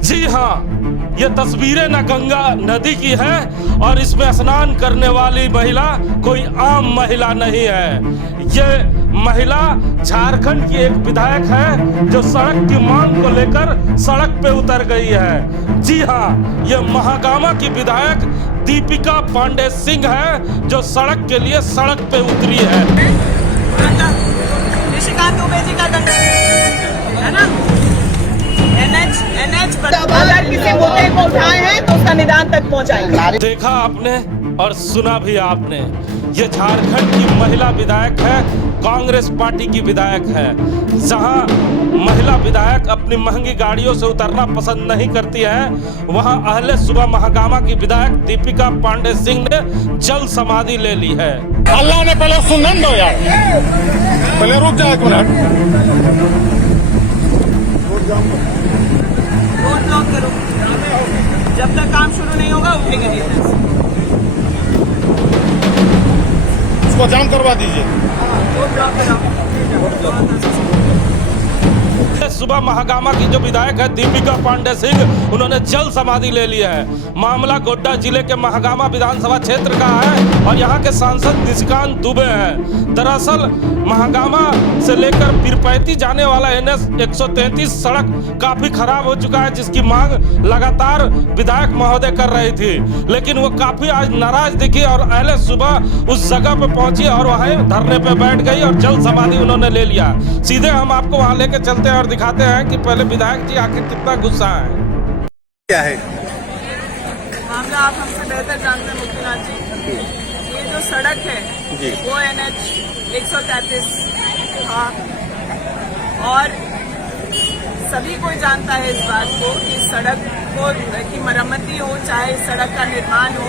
जी हाँ, ये तस्वीरें न गंगा नदी की है और इसमें स्नान करने वाली महिला कोई आम महिला नहीं है। ये महिला झारखंड की एक विधायक है जो सड़क की मांग को लेकर सड़क पे उतर गई है। जी हाँ, ये महागामा की विधायक दीपिका पांडे सिंह है जो सड़क के लिए सड़क पे उतरी है। निशिकांत दुबे जी का गंगा है ना, एनएच अगर किसी मुद्दे को उठाए हैं तो उसका निदान तक पहुंचाएंगे। देखा आपने और सुना भी आपने, ये झारखंड की महिला विधायक है, कांग्रेस पार्टी की विधायक है। जहां महिला विधायक अपनी महंगी गाड़ियों से उतरना पसंद नहीं करती है, वहां अहले सुबह महागामा की विधायक दीपिका पांडे सिंह ने जल समाधि ले ली है। अल्लाह ने पहले सुनने दो यार, पहले रुक जाओ एक मिनट। रोड ब्लॉक करो, जब तक काम शुरू नहीं होगा उठेंगे नहीं। इसको जाम करवा दीजिए। रोड ब्लॉक कराओ। सुबह महागामा की जो विधायक है दीपिका पांडे सिंह, उन्होंने जल समाधि ले लिया है। मामला गोड्डा जिले के महागामा विधानसभा क्षेत्र का है और यहाँ के सांसद निशिकांत दुबे हैं। दरअसल महागामा से लेकर पीरपैती जाने वाला NH 133 सड़क काफी खराब हो चुका है, जिसकी मांग लगातार विधायक महोदय कर रही थी, लेकिन वो काफी आज नाराज दिखी और अहले सुबह उस जगह पे पहुंची और वहाँ धरने पे बैठ गई और जल समाधि उन्होंने ले लिया। सीधे हम आपको वहाँ लेके चलते हैं और दिखाते हैं कि पहले विधायक जी आखिर कितना गुस्सा है। क्या है मामला आप हमसे बेहतर जानते हैं मुख्यनाथ जी। ये जो सड़क है वो NH 133 था और सभी कोई जानता है इस बात को कि सड़क को की मरम्मती हो, चाहे सड़क का निर्माण हो,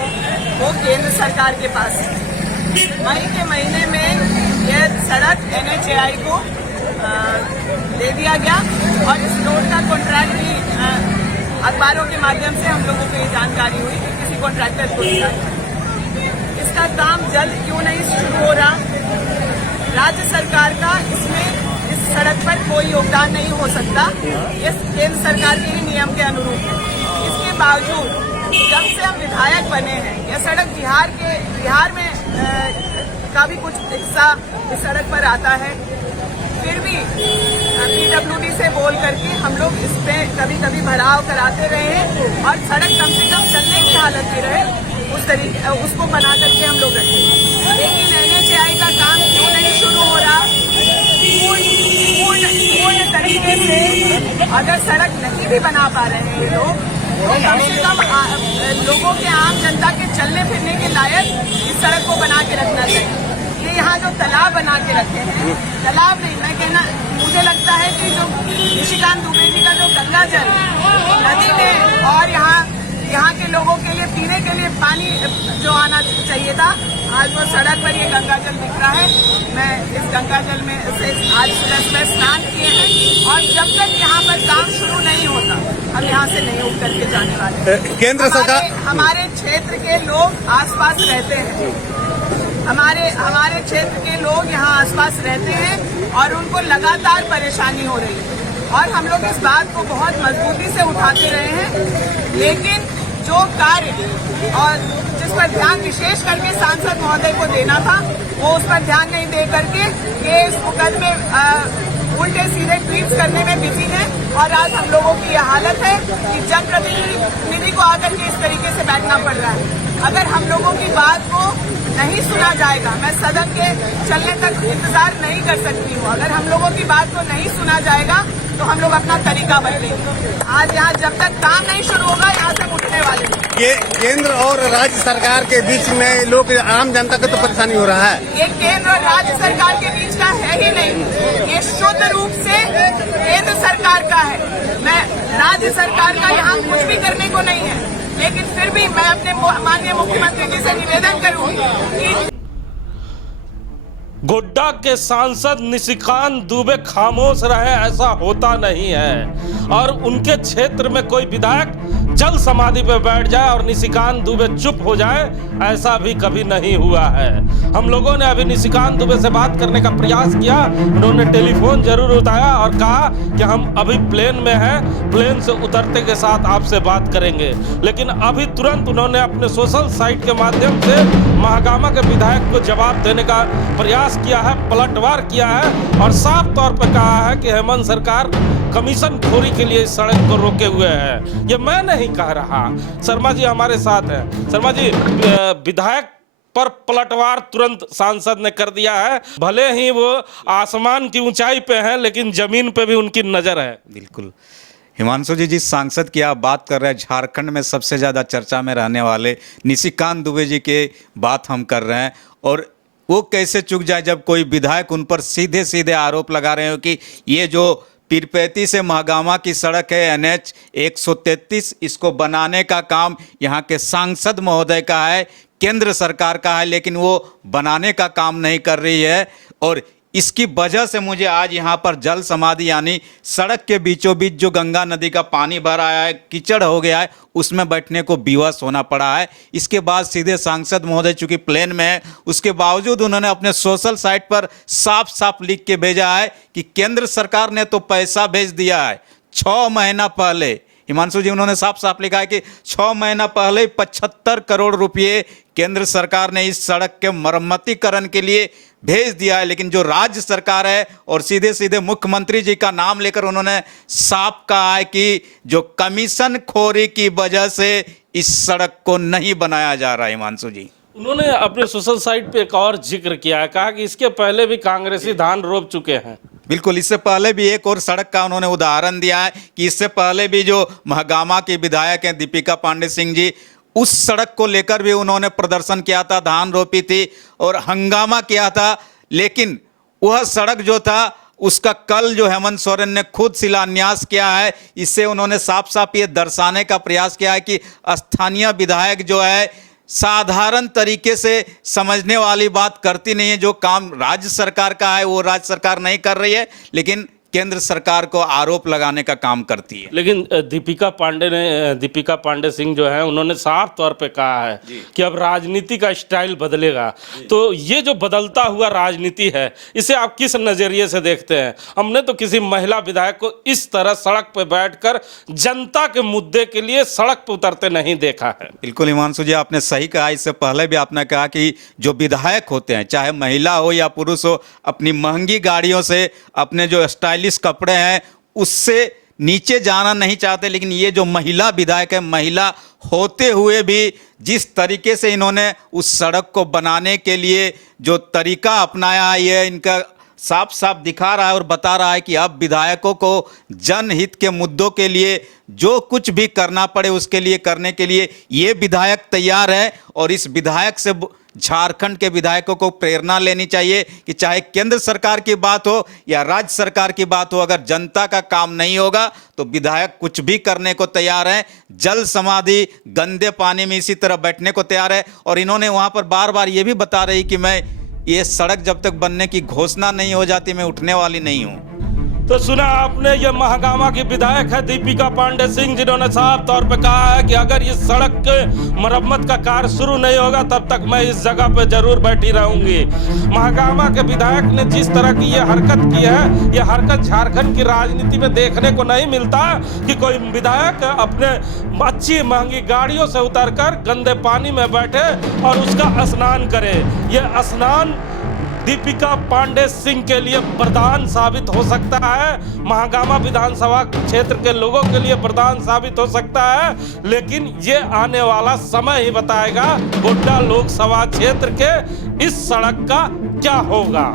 वो केंद्र सरकार के पास है। मई के महीने में यह सड़क NHAI को दे दिया गया और इस रोड का कॉन्ट्रैक्ट भी अखबारों के माध्यम से हम लोगों को ये जानकारी हुई कि किसी कॉन्ट्रैक्टर को दिया। इसका काम जल्द क्यों नहीं शुरू हो रहा? राज्य सरकार का इसमें इस सड़क पर कोई योगदान नहीं हो सकता, ये केंद्र सरकार के ही नियम के अनुरूप है। इसके बावजूद जब से हम विधायक बने हैं, यह सड़क बिहार में का भी कुछ हिस्सा इस सड़क पर आता है, फिर भी PWD से बोल करके हम लोग इस पे कभी कभी भराव कराते रहे हैं और सड़क कम से कम चलने की हालत में रहे, उस तरीके उसको बना करके हम लोग रखे। लेकिन NHAI का काम क्यों नहीं शुरू हो रहा? पूर्ण तरीके से अगर सड़क नहीं भी बना पा रहे हैं ये लोग, तो कम से कम लोगों के, आम जनता के चलने फिरने के लायक इस सड़क को बना के रखना चाहिए। ये यहाँ जो तालाब बना के रखे हैं, तालाब नहीं, मैं कहना मुझे लगता है कि जो निशिकांत दुबे जी का जो गंगा जल नदी में और यहाँ के लोगों के लिए पीने के लिए पानी जो आना चाहिए था, आज वो सड़क पर ये गंगा जल दिख रहा है। मैं इस गंगा जल में से आज सुबह स्नान किए हैं और जब तक यहाँ पर काम शुरू नहीं होता हम यहाँ से नहीं उठ करके जाने वाले। केंद्र सरकार, हमारे क्षेत्र के लोग आसपास रहते हैं, हमारे क्षेत्र के लोग यहाँ आसपास रहते हैं और उनको लगातार परेशानी हो रही है और हम लोग इस बात को बहुत मजबूती से उठाते रहे हैं। लेकिन जो कार्य और जिस पर ध्यान विशेष करके सांसद महोदय को देना था, वो उस पर ध्यान नहीं दे करके ये इस मुकदमे उल्टे सीधे ट्वीट करने में बिजी है और आज हम लोगों की यह हालत है कि जनप्रतिनिधि को आकर के इस तरीके से बैठना पड़ रहा है। अगर हम लोगों की बात को नहीं सुना जाएगा, मैं सदन के चलने तक इंतजार नहीं कर सकती हूँ। अगर हम लोगों की बात को नहीं सुना जाएगा तो हम लोग अपना तरीका बदलेंगे। आज यहाँ जब तक काम नहीं शुरू होगा यहाँ से उठने वाले ये केंद्र और राज्य सरकार के बीच में लोग, आम जनता को तो परेशानी हो रहा है। ये केंद्र और राज्य सरकार के बीच का है ही नहीं, ये शुद्ध रूप से केंद्र सरकार का है। मैं राज्य सरकार का यहाँ कुछ भी करने को नहीं है, लेकिन फिर भी मैं अपने माननीय मुख्यमंत्री जी से निवेदन करूंगी कि गोड्डा के सांसद निशिकांत दुबे खामोश रहे, ऐसा होता नहीं है। और उनके क्षेत्र में कोई विधायक जल समाधि पे बैठ जाए और निशिकांत दुबे चुप हो जाए, ऐसा भी कभी नहीं हुआ है। हम लोगों ने अभी निशिकांत दुबे से बात करने का प्रयास किया, उन्होंने टेलीफोन जरूर उठाया और कहा कि हम अभी प्लेन में हैं, प्लेन से उतरते के साथ आपसे बात करेंगे। लेकिन अभी तुरंत उन्होंने अपने सोशल साइट के माध्यम से महागामा के विधायक को जवाब देने का प्रयास किया है, पलटवार किया है और साफ तौर पर कहा है कि हेमंत सरकार कमीशन खोरी के लिए इस सड़क को रोके हुए है। ये मैं नहीं कह रहा, शर्मा जी हमारे साथ हैं। शर्मा जी, विधायक पर पलटवार तुरंत सांसद ने कर दिया है, भले ही वो आसमान की ऊंचाई पे हैं लेकिन जमीन पे भी उनकी नजर है। बिल्कुल हिमांशु जी, जिस सांसद की आप बात कर रहे हैं, झारखंड में सबसे ज़्यादा चर्चा में रहने वाले निशिकांत दुबे जी के बात हम कर रहे हैं, और वो कैसे चूक जाए जब कोई विधायक उन पर सीधे सीधे आरोप लगा रहे हो कि ये जो पीरपैती से महागामा की सड़क है NH 133, इसको बनाने का काम यहाँ के सांसद महोदय का है, केंद्र सरकार का है, लेकिन वो बनाने का काम नहीं कर रही है। और इसकी वजह से मुझे आज यहाँ पर जल समाधि यानी सड़क के बीचों बीच जो गंगा नदी का पानी भर आया है, कीचड़ हो गया है, उसमें बैठने को विवश होना पड़ा है। इसके बाद सीधे सांसद महोदय चूंकि प्लेन में है, उसके बावजूद उन्होंने अपने सोशल साइट पर साफ साफ लिख के भेजा है कि केंद्र सरकार ने तो पैसा भेज दिया है 6 महीना पहले। हिमांशु जी, उन्होंने साफ साफ लिखा है कि 6 महीना पहले 75 करोड़ रुपये केंद्र सरकार ने इस सड़क के मरम्मतीकरण के लिए भेज दिया है। लेकिन जो राज्य सरकार है और सीधे सीधे मुख्यमंत्री जी का नाम लेकर उन्होंने साफ कहा है कि जो कमीशन खोरी की वजह से इस सड़क को नहीं बनाया जा रहा है। हिमांशु जी, उन्होंने अपने सोशल साइट पे एक और जिक्र किया है, कहा कि इसके पहले भी कांग्रेसी धान रोप चुके हैं। बिल्कुल, इससे पहले भी एक और सड़क का उन्होंने उदाहरण दिया है कि इससे पहले भी जो महागामा के विधायक हैं दीपिका पांडे सिंह जी, उस सड़क को लेकर भी उन्होंने प्रदर्शन किया था, धान रोपी थी और हंगामा किया था। लेकिन वह सड़क जो था उसका कल जो हेमंत सोरेन ने खुद शिलान्यास किया है, इससे उन्होंने साफ साफ ये दर्शाने का प्रयास किया है कि स्थानीय विधायक जो है साधारण तरीके से समझने वाली बात करती नहीं है। जो काम राज्य सरकार का है वो राज्य सरकार नहीं कर रही है, लेकिन केंद्र सरकार को आरोप लगाने का काम करती है। लेकिन दीपिका पांडे सिंह जो है, उन्होंने साफ तौर पे कहा है कि अब राजनीति का स्टाइल बदलेगा। तो ये जो बदलता हुआ राजनीति है, इसे आप किस नजरिए से देखते हैं? हमने तो किसी महिला विधायक को इस तरह सड़क पे बैठकर जनता के मुद्दे के लिए सड़क पे उतरते नहीं देखा है। बिल्कुल हिमांशु जी, आपने सही कहा। इससे पहले भी आपने कहा कि जो विधायक होते हैं, चाहे महिला हो या पुरुष हो, अपनी महंगी गाड़ियों से, अपने जो स्टाइलिश कपड़े हैं उससे नीचे जाना नहीं चाहते। लेकिन ये जो महिला विधायक है, महिला होते हुए भी जिस तरीके से इन्होंने उस सड़क को बनाने के लिए जो तरीका अपनाया है, ये इनका साफ साफ दिखा रहा है और बता रहा है कि अब विधायकों को जनहित के मुद्दों के लिए जो कुछ भी करना पड़े उसके लिए करने के लिए ये विधायक तैयार है। और इस विधायक से झारखंड के विधायकों को प्रेरणा लेनी चाहिए कि चाहे केंद्र सरकार की बात हो या राज्य सरकार की बात हो, अगर जनता का काम नहीं होगा तो विधायक कुछ भी करने को तैयार है। जल समाधि गंदे पानी में इसी तरह बैठने को तैयार है। और इन्होंने वहां पर बार बार ये भी बता रही कि मैं ये सड़क जब तक बनने की घोषणा नहीं हो जाती मैं उठने वाली नहीं हूं। तो सुना आपने, ये महागामा की विधायक है दीपिका पांडे सिंह, जिन्होंने साफ तौर पे कहा है कि अगर इस सड़क के मरम्मत का कार्य शुरू नहीं होगा तब तक मैं इस जगह पे जरूर बैठी रहूंगी। महागामा के विधायक ने जिस तरह की ये हरकत की है, ये हरकत झारखंड की राजनीति में देखने को नहीं मिलता कि कोई विधायक अपने अच्छी महंगी गाड़ियों से उतरकर गंदे पानी में बैठे और उसका स्नान करे। ये स्नान दीपिका पांडे सिंह के लिए वरदान साबित हो सकता है, महागामा विधानसभा क्षेत्र के लोगों के लिए वरदान साबित हो सकता है। लेकिन ये आने वाला समय ही बताएगा गोड्डा लोकसभा क्षेत्र के इस सड़क का क्या होगा।